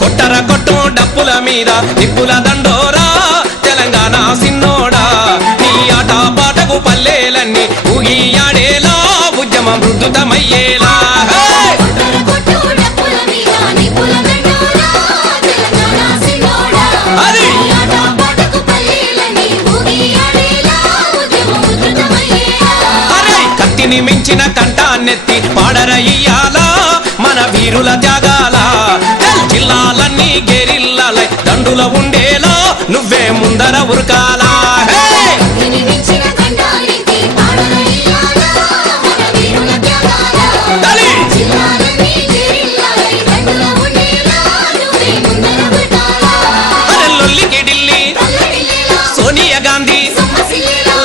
కొట్టర కొట్టు డప్పుల మీద నిప్పుల దండోరా తెలంగాణ సిన్నోడా నీ ఆట పాటకు పల్లెలన్నీ ఊగియాడేలా ఉద్యమం వృద్ధుతమయ్యేలా కత్తిని మించిన కంఠాన్నెత్తి పాడరయ్యాలా మన వీరుల త్యాగాల జిల్లాలన్నీ గెరిల్లాలై దండుల ఉండేలా నువ్వే ముందర ఉరకాలా లొల్లికి ఢిల్లీ సోనియా గాంధీ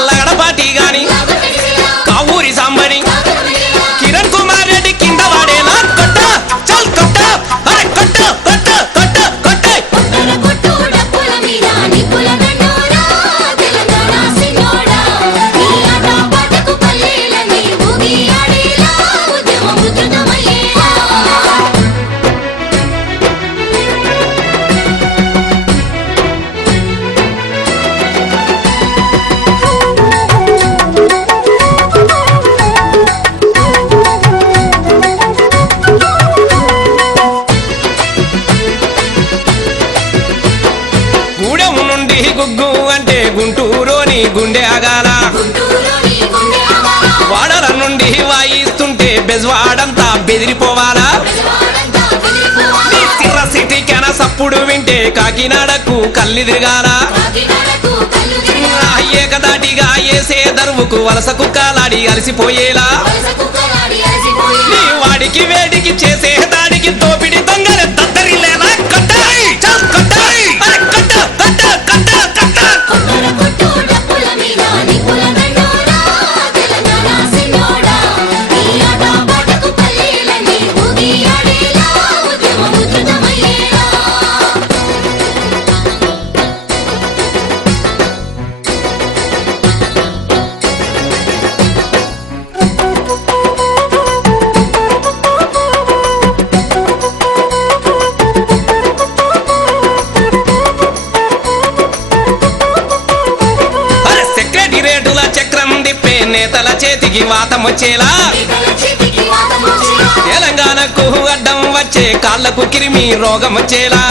లగడపాటి గాని కావూరి సాంబని కిరణ్ కుమార్ రెడ్డి కింద వాడేలా కొట్ట చల్ కొట్ట అరే కొట్ట కొట్ట కొట్ట కొట్ట గూడెం నుండి గుగ్గు అంటే గుంటూరుని గుండె అగాల వాడల నుండి వాయిస్తుంటే బెజవాడంతా బెదిరిపోవాలా సిర్ర సిటీకెన సప్పుడు వింటే కాకినాడకు కళ్ళిదిగాల ఏకదాటిగా ఏసే దరువుకు వలస కుక్కలాడి అలసిపోయేలా నీ వాడికి వేడికి చేసే దాడికి తోపిడి దొంగల దద్దరిల్లేలా కట్టాయి చల్ కట్టాయి అరే కట్ట కట్ట కట్ట కట్ట రేటుల చక్రం దిప్పే నేతల చేతికి వాతం వచ్చేలా తెలంగాణకు అడ్డం వచ్చే కాళ్లకు కిరిమి రోగం వచ్చేలా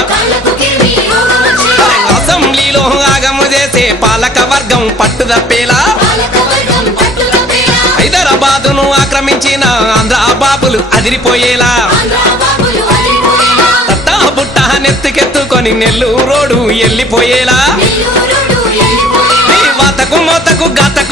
అసెంబ్లీలో ఆగము చేసే పాలక వర్గం పట్టుదప్పేలా హైదరాబాదును ఆక్రమించిన ఆంధ్ర బాబులు అదిరిపోయేలా తట్టా బుట్ట నెత్తికెత్తుకొని నెల్లూరోడు వెళ్ళిపోయేలా వాతకు మోతకు గాతకు